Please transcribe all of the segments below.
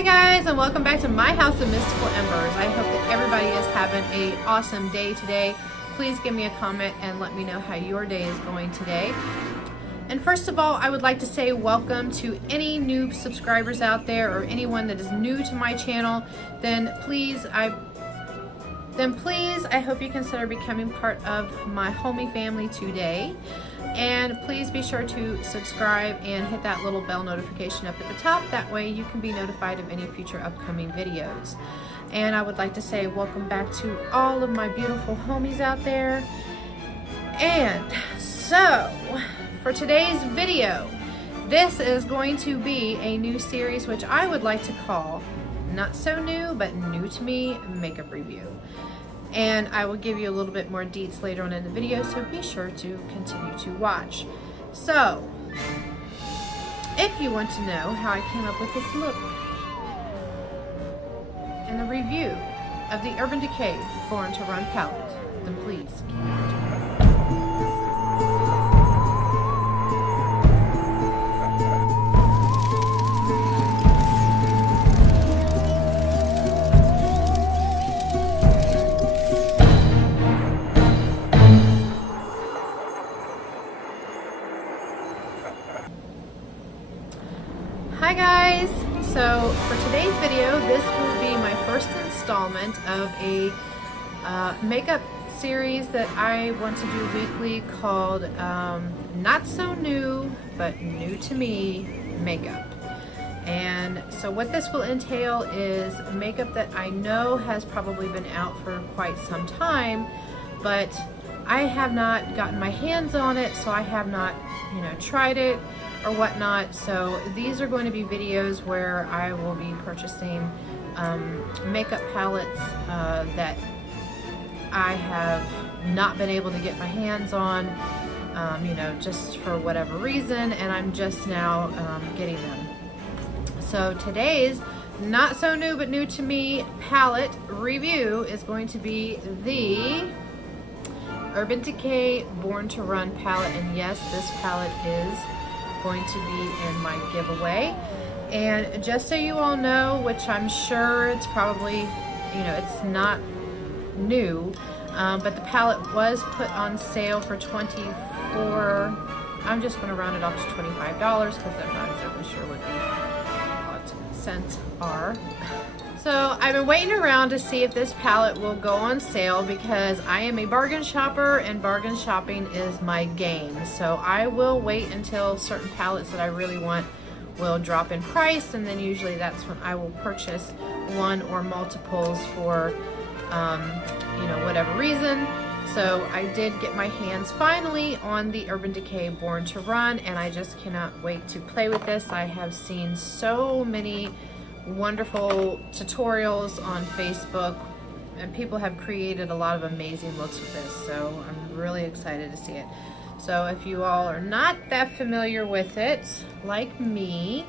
Hi guys, and welcome back to my House of Mystical Embers. I hope that everybody is having an awesome day today. Please give me a comment and let me know how your day is going today. And first of all, I would like to say welcome to any new subscribers out there or anyone that is new to my channel. Then please, I hope you consider becoming part of my H.O.M.E family today. And please be sure to subscribe and hit that little bell notification up at the top. That way you can be notified of any future upcoming videos. And I would like to say welcome back to all of my beautiful homies out there. And so, for today's video, this is going to be a new series which I would like to call Not So New, but New to Me Makeup Review. And I will give you a little bit more deets later on in the video, so be sure to continue to watch. So, if you want to know how I came up with this look and the review of the Urban Decay Born To Run palette, then please keep watching. Hi guys! So for today's video, this will be my first installment of a makeup series that I want to do weekly called Not So New, but New to Me Makeup. And so what this will entail is makeup that I know has probably been out for quite some time, but I have not gotten my hands on it, so I have not, tried it or whatnot. So these are going to be videos where I will be purchasing makeup palettes that I have not been able to get my hands on, just for whatever reason, and I'm just now getting them. So today's Not So New but New to Me palette review is going to be the Urban Decay Born To Run palette, and yes, this palette is going to be in my giveaway. And just so you all know, which I'm sure it's probably, it's not new, but the palette was put on sale for I'm just going to round it off to $25 because I'm not exactly sure what the cents are. So I've been waiting around to see if this palette will go on sale because I am a bargain shopper and bargain shopping is my game. So I will wait until certain palettes that I really want will drop in price, and then usually that's when I will purchase one or multiples for whatever reason. So I did get my hands finally on the Urban Decay Born To Run, and I just cannot wait to play with this. I have seen so many wonderful tutorials on Facebook, and people have created a lot of amazing looks with this, so I'm really excited to see it. So if you all are not that familiar with it, like me,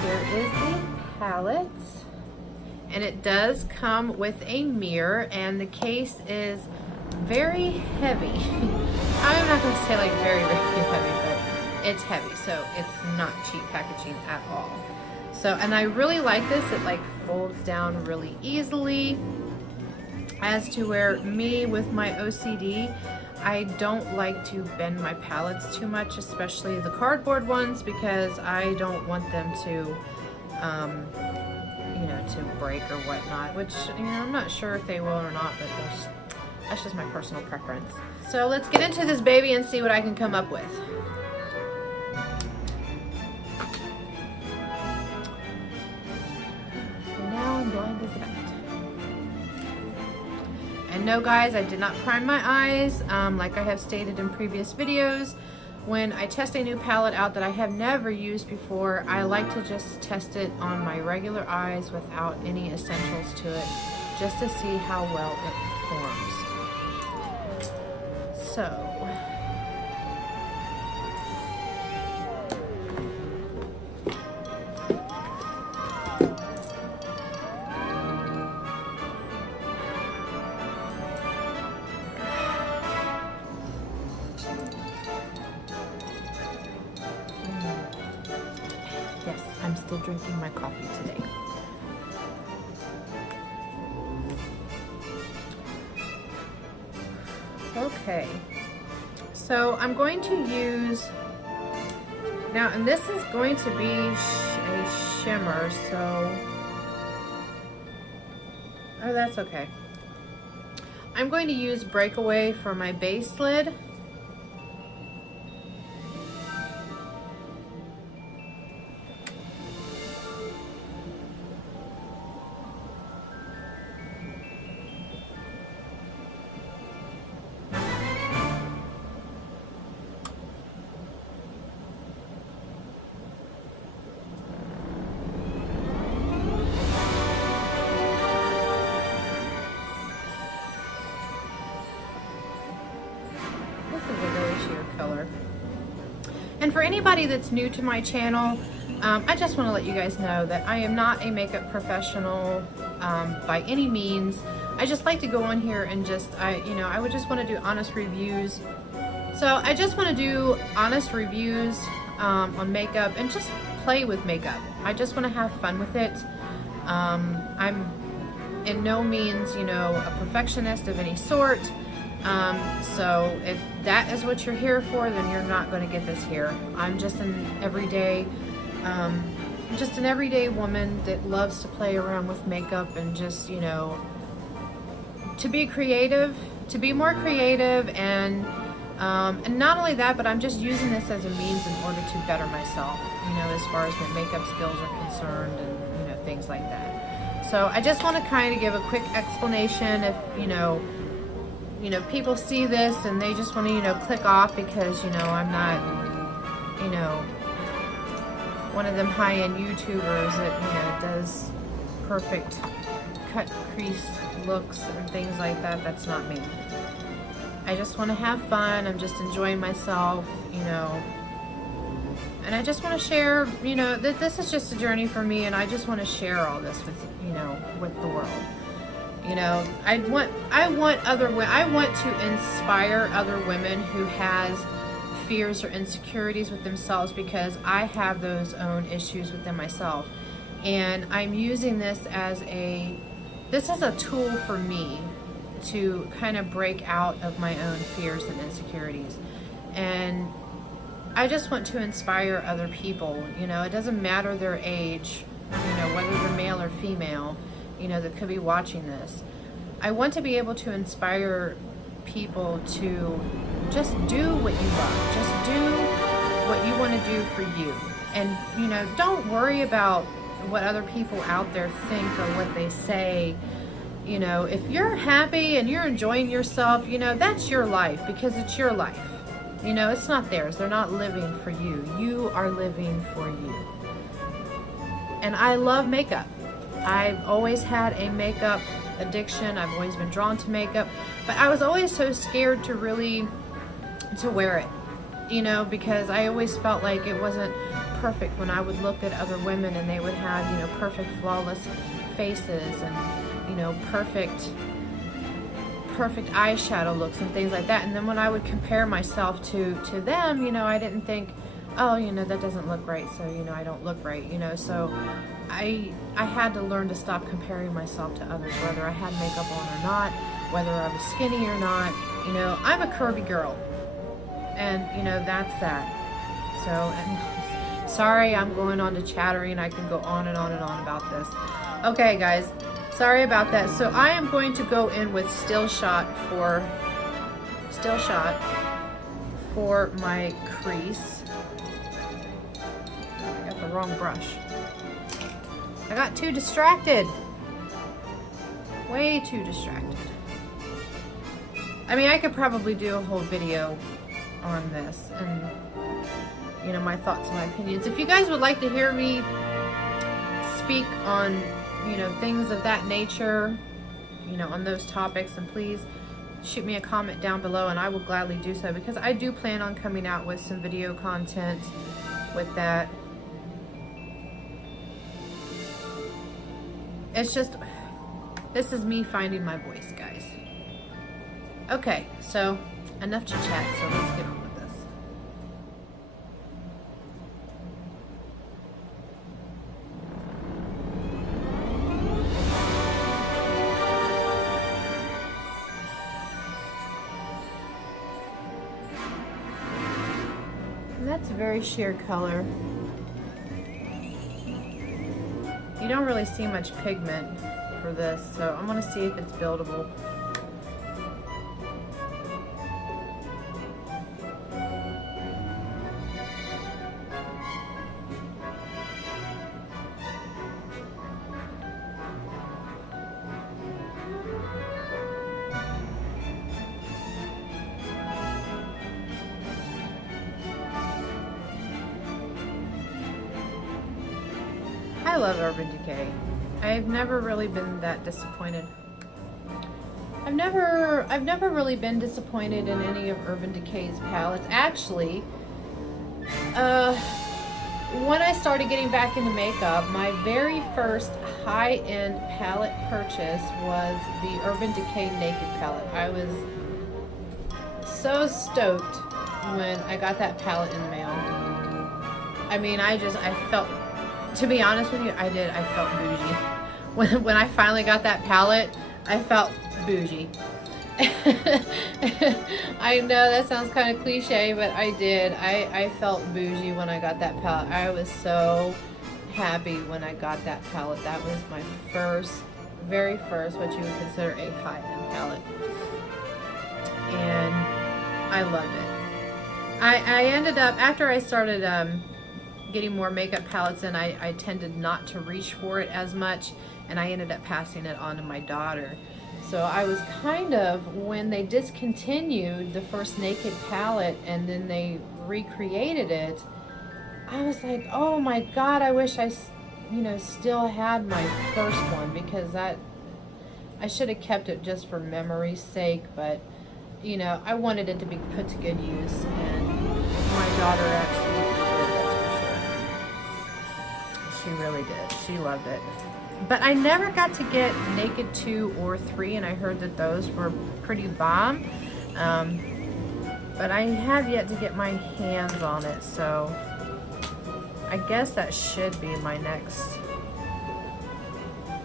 here is the palette, and it does come with a mirror, and the case is very heavy. I'm not going to say like very, very heavy, but it's heavy, so it's not cheap packaging at all. So, and I really like this. It like folds down really easily, as to where me with my OCD, I don't like to bend my palettes too much, especially the cardboard ones, because I don't want them to, to break or whatnot, which, I'm not sure if they will or not, but that's just my personal preference. So let's get into this baby and see what I can come up with. Blind as a bat. And no guys, I did not prime my eyes. Like I have stated in previous videos, when I test a new palette out that I have never used before, I like to just test it on my regular eyes without any essentials to it, just to see how well it performs. So yes, I'm still drinking my coffee today. Okay, so I'm going to use, now, and this is going to be a shimmer, so, oh, that's okay. I'm going to use Breakaway for my base lid. And for anybody that's new to my channel, I just want to let you guys know that I am not a makeup professional by any means. I just like to go on here and just, I would just want to do honest reviews. So I just want to do honest reviews on makeup and just play with makeup. I just want to have fun with it. I'm in no means, a perfectionist of any sort. So if that is what you're here for, then you're not going to get this here. I'm just an everyday woman that loves to play around with makeup and just, to be creative, to be more creative, and not only that, but I'm just using this as a means in order to better myself, as far as my makeup skills are concerned, and, things like that. So I just want to kind of give a quick explanation if, people see this and they just want to, click off because, I'm not, one of them high-end YouTubers that, does perfect cut crease looks and things like that. That's not me. I just want to have fun. I'm just enjoying myself, and I just want to share, that this is just a journey for me, and I just want to share all this with, with the world. I want to inspire other women who has fears or insecurities with themselves, because I have those own issues within myself. And I'm using this as this is a tool for me to kind of break out of my own fears and insecurities. And I just want to inspire other people. It doesn't matter their age, whether they're male or female, that could be watching this. I want to be able to inspire people to just do what you love. Just do what you want to do for you. And, don't worry about what other people out there think or what they say. If you're happy and you're enjoying yourself, that's your life, because it's your life. It's not theirs. They're not living for you. You are living for you. And I love makeup. I've always had a makeup addiction. I've always been drawn to makeup, but I was always so scared to wear it, because I always felt like it wasn't perfect when I would look at other women and they would have, perfect, flawless faces and, perfect eyeshadow looks and things like that. And then when I would compare myself to them, I didn't think, oh, that doesn't look right, so, I don't look right, so I had to learn to stop comparing myself to others, whether I had makeup on or not, whether I was skinny or not. I'm a curvy girl, and, that's that. So, and sorry, I'm going on to chattering. I can go on and on and on about this. Okay, guys, sorry about that. So I am going to go in with Still Shot for my crease. I got the wrong brush. I got too distracted. Way too distracted. I mean, I could probably do a whole video on this and, my thoughts and my opinions. If you guys would like to hear me speak on, things of that nature, on those topics, then please shoot me a comment down below and I will gladly do so, because I do plan on coming out with some video content with that. It's just, this is me finding my voice, guys. Okay, so enough chit chat, so let's get on with this. That's a very sheer color. You don't really see much pigment for this, so I'm gonna see if it's buildable. I love Urban Decay. I've never really been that disappointed. I've never really been disappointed in any of Urban Decay's palettes. Actually, when I started getting back into makeup, my very first high-end palette purchase was the Urban Decay Naked palette. I was so stoked when I got that palette in the mail. I mean, I felt, to be honest with you, I felt bougie. When I finally got that palette, I felt bougie. I know that sounds kind of cliche, but I did. I felt bougie when I got that palette. I was so happy when I got that palette. That was my very first, what you would consider a high-end palette. And I loved it. I ended up, after I started getting more makeup palettes in, I tended not to reach for it as much, and I ended up passing it on to my daughter. So I was kind of, when they discontinued the first Naked palette and then they recreated it, I was like, oh my God, I wish I, still had my first one, because I should have kept it just for memory's sake, but, I wanted it to be put to good use, and my daughter actually did, that's for sure. She really did. She loved it. But I never got to get Naked 2 or 3, and I heard that those were pretty bomb. But I have yet to get my hands on it, so I guess that should be my next.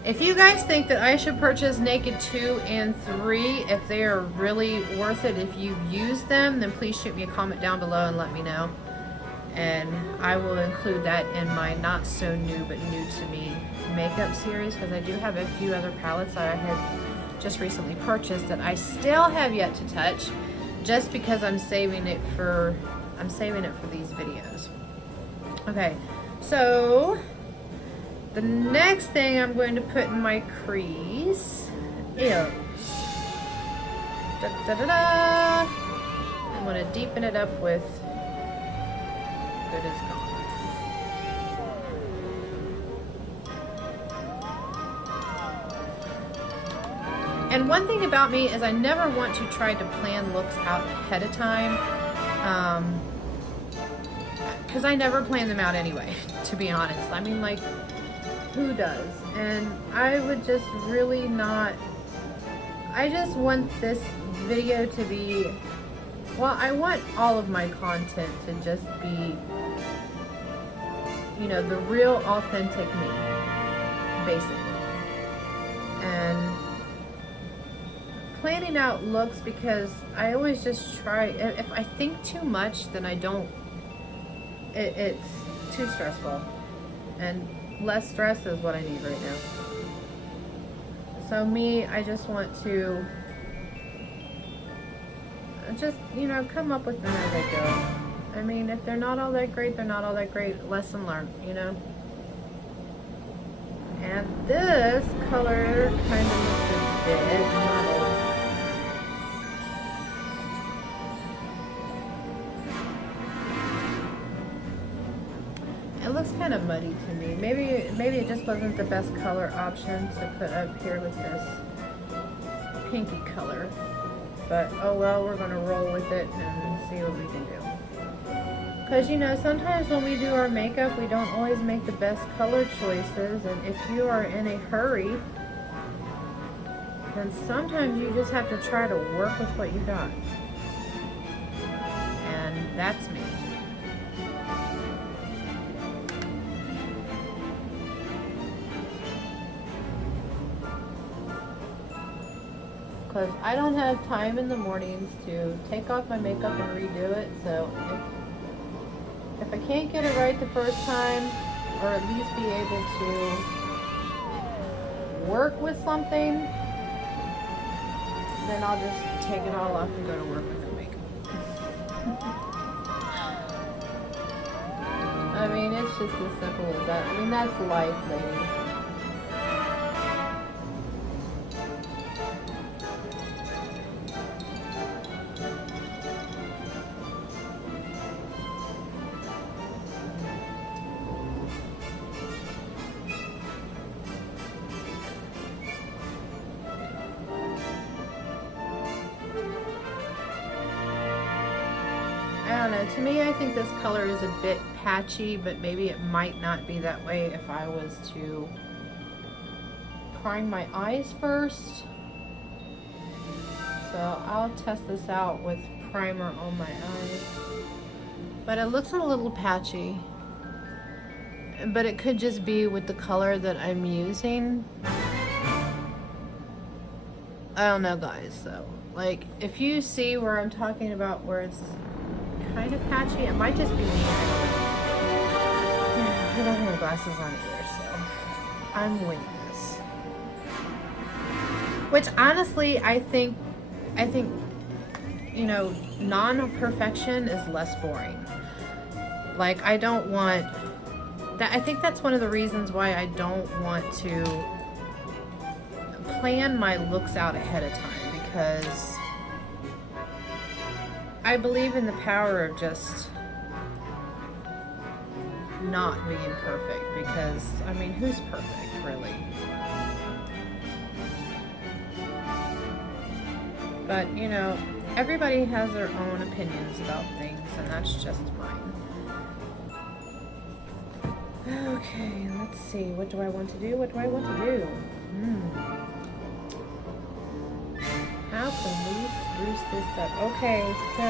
If you guys think that I should purchase Naked 2 and 3, if they are really worth it, if you've used them, then please shoot me a comment down below and let me know. And I will include that in my not so new but new to me makeup series, because I do have a few other palettes that I had just recently purchased that I still have yet to touch, just because I'm saving it for these videos. Okay, so the next thing I'm going to put in my crease is I'm going to deepen it up with Good Is Gone. And one thing about me is I never want to try to plan looks out ahead of time, because I never plan them out anyway, to be honest. I mean, like, who does? And I would just really not, I just want this video to be, well, I want all of my content to just be, the real authentic me, basically. And planning out looks, because I always just try, if I think too much, then I don't, it's too stressful, and less stress is what I need right now. So me, I just want to just, come up with them as I go. I mean, if they're not all that great, they're not all that great. Lesson learned, And this color kind of looks a bit muddled. It looks kind of muddy to me. Maybe it just wasn't the best color option to put up here with this pinky color. But oh well, we're gonna roll with it and see what we can do. Because sometimes when we do our makeup, we don't always make the best color choices, and if you are in a hurry, then sometimes you just have to try to work with what you got. And that's me. Because I don't have time in the mornings to take off my makeup and redo it, so If I can't get it right the first time, or at least be able to work with something, then I'll just take it all off and go to work with no makeup. I mean, it's just as simple as that. I mean, that's life, ladies. I don't know. To me, I think this color is a bit patchy, but maybe it might not be that way if I was to prime my eyes first. So I'll test this out with primer on my eyes. But it looks a little patchy. But it could just be with the color that I'm using. I don't know, guys. So, like, if you see where I'm talking about where it's kind of patchy, it might just be me. I don't have my glasses on either, so I'm winging this. Which honestly, I think, you know, non-perfection is less boring. Like, I don't want that. I think that's one of the reasons why I don't want to plan my looks out ahead of time, because I believe in the power of just not being perfect, because, I mean, who's perfect, really? But, you know, everybody has their own opinions about things, and that's just mine. Okay, let's see. What do I want to do? What do I want to do? How can we spruce this up? Okay, so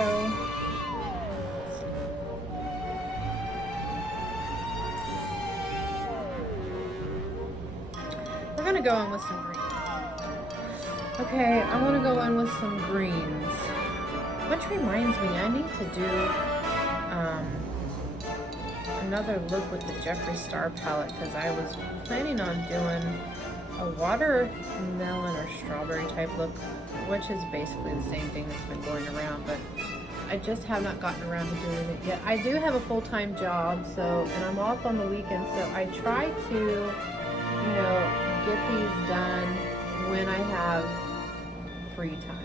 we're gonna go in with some green. Okay, I want to go in with some greens, which reminds me, I need to do another look with the Jeffree Star palette, because I was planning on doing a watermelon or strawberry type look, which is basically the same thing that's been going around, but I just have not gotten around to doing it yet. I do have a full-time job, so, and I'm off on the weekend, so I try to, you know, get these done when I have free time.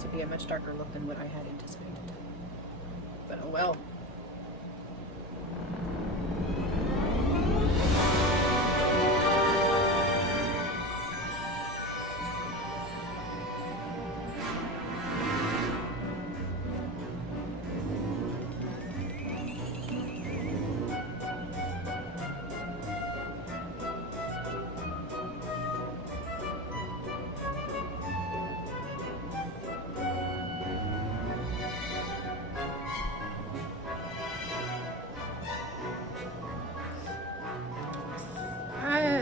To be a much darker look than what I had anticipated, but oh well.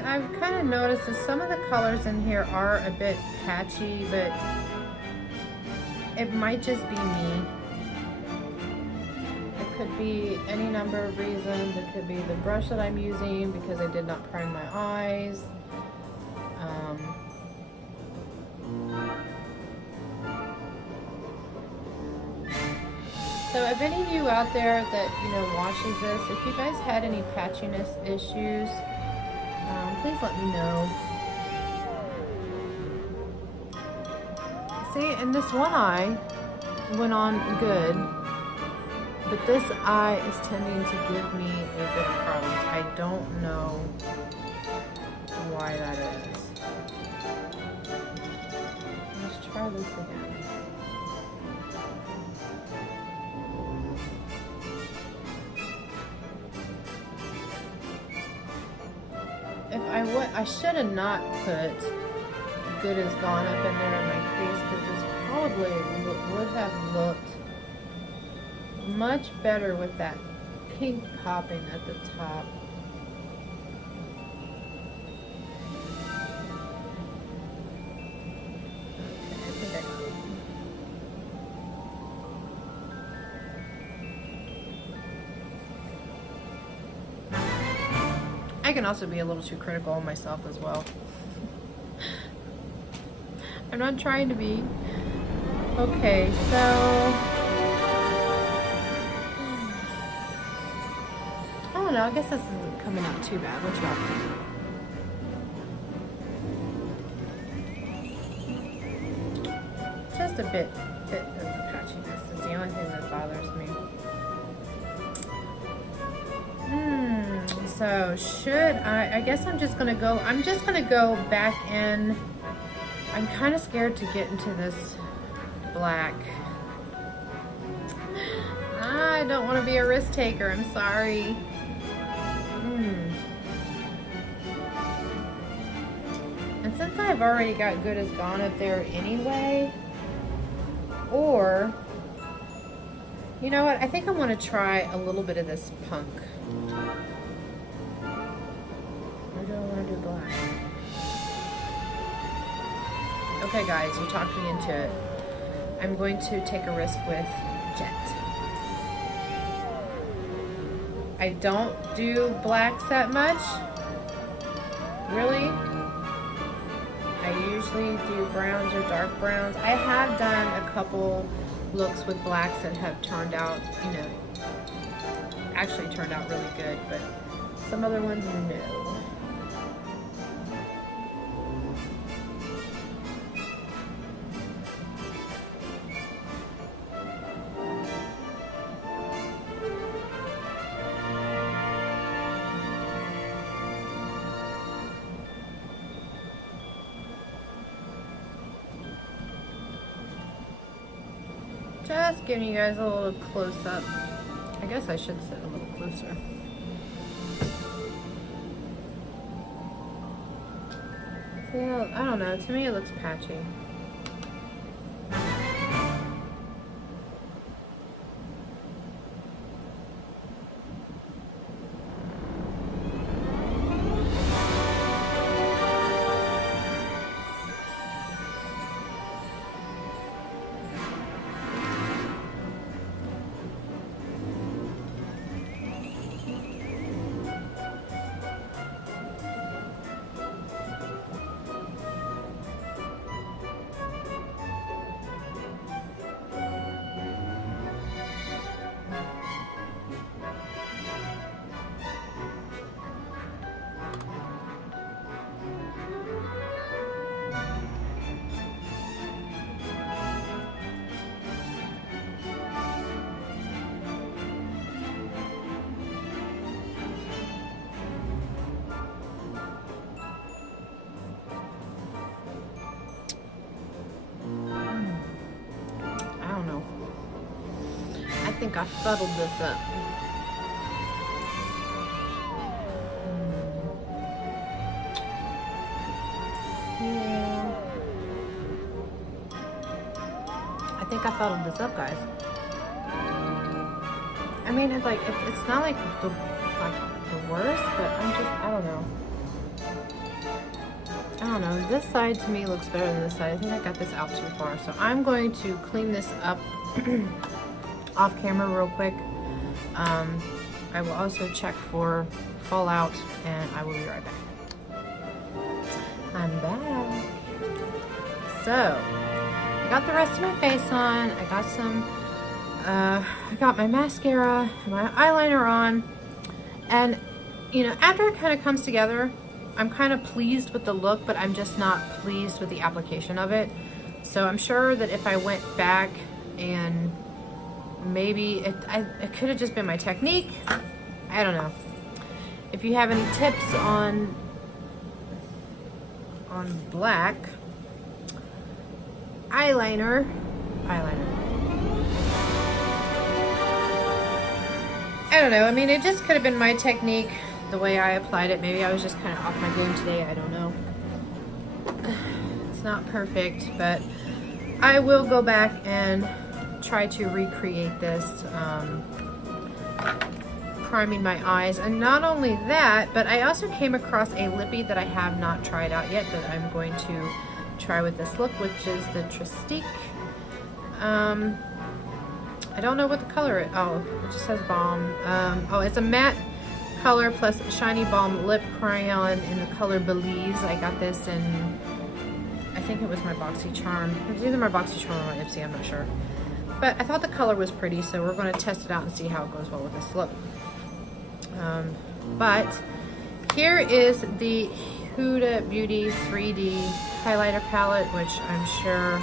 I've kind of noticed that some of the colors in here are a bit patchy, but it might just be me. It could be any number of reasons. It could be the brush that I'm using because I did not prime my eyes. So if any of you out there that, you know, watches this, if you guys had any patchiness issues, please let me know. See, and this one eye went on good, but this eye is tending to give me a bit of problems. I don't know why that is. Let's try this again. I should have not put good as gone up in there in my crease, because it's probably would have looked much better with that pink popping at the top. I can also be a little too critical of myself as well. I'm not trying to be. Okay, so I don't know, I guess this isn't coming out too bad. What y'all think? Just a bit of patchiness is the only thing that bothers me. So should I guess I'm just gonna go back in. I'm kind of scared to get into this black. I don't want to be a risk taker, I'm sorry. And since I've already got Good As Gone up there anyway, or you know what, I think I want to try a little bit of this punk. Or do I want to do black? Okay guys, you talked me into it. I'm going to take a risk with Jet. I don't do blacks that much. Really? I usually do browns or dark browns. I have done a couple looks with blacks that have turned out, you know, actually turned out really good, but some other ones, no. Just giving you guys a little close up. I guess I should sit a little closer. Yeah, I don't know. To me, it looks patchy. I think I fuddled this up. Yeah. I think I fuddled this up, guys. I mean, it's like it's not like the worst, but I don't know. This side to me looks better than this side. I think I got this out too far, so I'm going to clean this up off camera real quick. I will also check for fallout, and I will be right back. I'm back. So I got the rest of my face on. I got some I got my mascara and my eyeliner on, and you know, after it kind of comes together, I'm kind of pleased with the look, but I'm just not pleased with the application of it. So I'm sure that if I went back and maybe it could have just been my technique. I don't know. If you have any tips on black eyeliner. I don't know. I mean, it just could have been my technique, the way I applied it. Maybe I was just kind of off my game today. I don't know. It's not perfect, but I will go back and try to recreate this, priming my eyes. And not only that, but I also came across a lippy that I have not tried out yet that I'm going to try with this look, which is the Tristique. I don't know what the color is. Oh, it just says balm. Oh, it's a matte color plus shiny balm lip crayon in the color Belize. I got this in, I think it was my BoxyCharm. It was either my BoxyCharm or my Ipsy, I'm not sure. But I thought the color was pretty, so we're going to test it out and see how it goes well with this look. But here is the Huda Beauty 3D highlighter palette, which I'm sure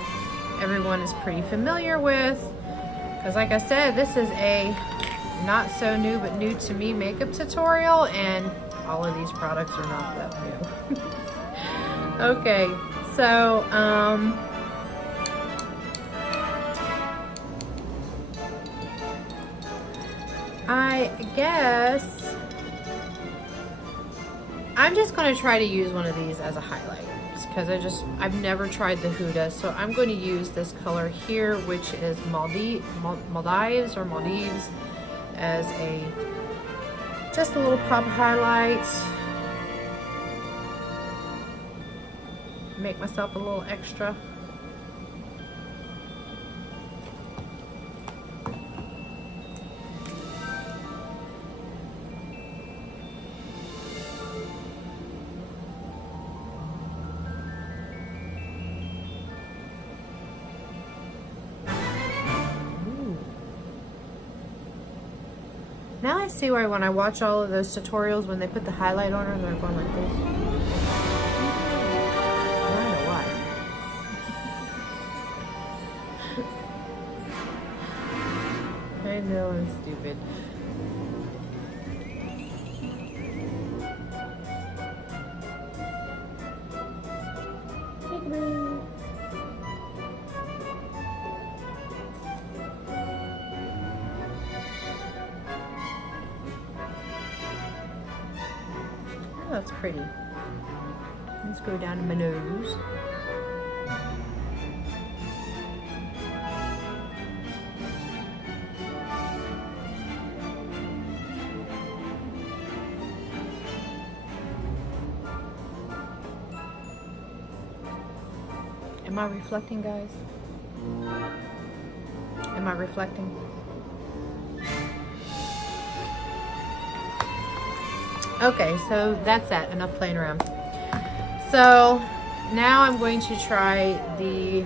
everyone is pretty familiar with. Because like I said, this is a not so new but new to me makeup tutorial, and all of these products are not that new. Okay, so I guess I'm just going to try to use one of these as a highlight, because I've never tried the Huda, so I'm going to use this color here, which is Maldives as just a little pop highlight. Make myself a little extra. Now I see why when I watch all of those tutorials, when they put the highlight on her, they're going like this. I don't know why. I know I'm stupid. Oh, that's pretty. Let's go down to my nose. Am I reflecting, guys? Am I reflecting? Okay, so that's that. Enough playing around. So now I'm going to try the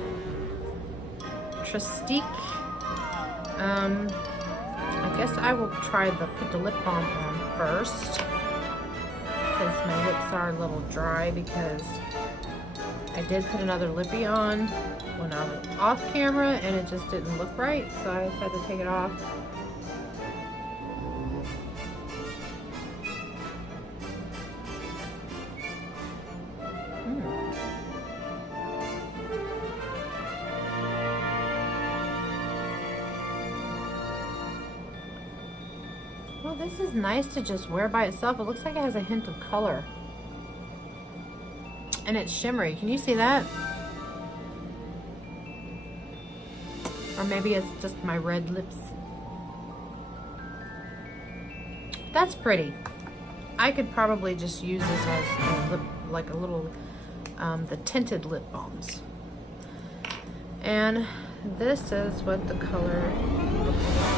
Tristique. I guess I will put the lip balm on first, because my lips are a little dry, because I did put another lippy on when I was off camera and it just didn't look right, so I had to take it off. Well, this is nice to just wear by itself. It looks like it has a hint of color. And it's shimmery. Can you see that? Or maybe it's just my red lips. That's pretty. I could probably just use this as a lip, like a little, the tinted lip balms. And this is what the color looks like.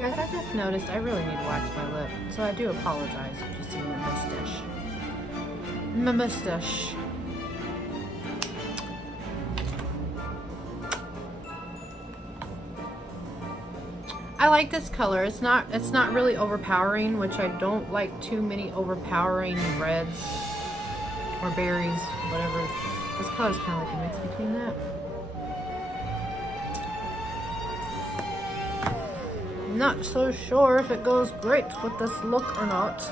Guys, I just noticed I really need to wax my lip, so I do apologize if you see my mustache. My mustache. I like this color. It's not really overpowering, which I don't like too many overpowering reds or berries, whatever. This color is kind of like a mix between that. Not so sure if it goes great with this look or not,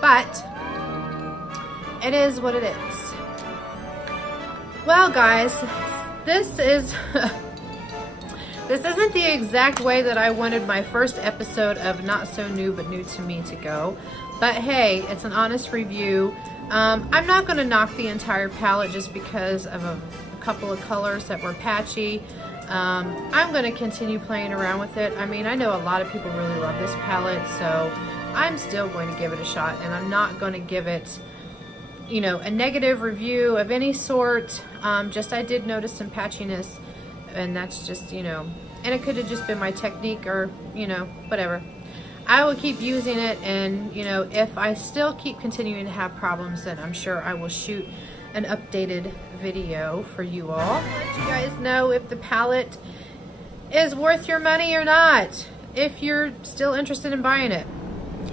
but it is what it is. Well, guys, this is this isn't the exact way that I wanted my first episode of Not So New But New to Me to go, but hey, it's an honest review. I'm not going to knock the entire palette just because of a couple of colors that were patchy. I'm going to continue playing around with it. I mean, I know a lot of people really love this palette, so I'm still going to give it a shot, and I'm not going to give it, you know, a negative review of any sort. Just I did notice some patchiness, and that's just, you know, and it could have just been my technique or, you know, whatever. I will keep using it, and, you know, if I still keep continuing to have problems, then I'm sure I will shoot an updated video for you all. I'll let you guys know if the palette is worth your money or not, if you're still interested in buying it.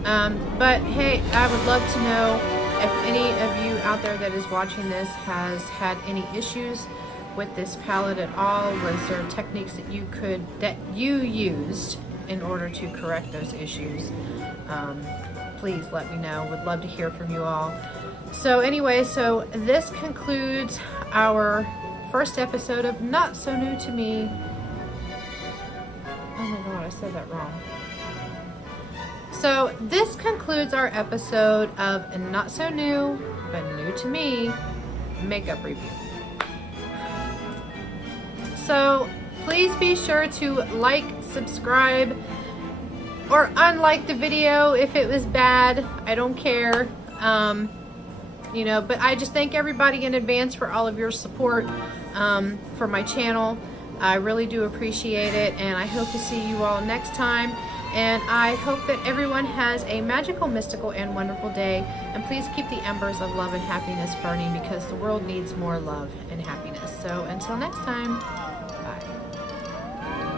But hey, I would love to know if any of you out there that is watching this has had any issues with this palette at all. Was there techniques that you used in order to correct those issues? Please let me know. Would love to hear from you all. So anyway, so this concludes our first episode of Not So New to Me. Oh my god, I said that wrong. So this concludes our episode of Not So New But New to Me makeup review. So please be sure to like, subscribe, or unlike the video if it was bad. I don't care. You know, but I just thank everybody in advance for all of your support for my channel. I really do appreciate it, and I hope to see you all next time. And I hope that everyone has a magical, mystical, and wonderful day. And please keep the embers of love and happiness burning, because the world needs more love and happiness. So until next time.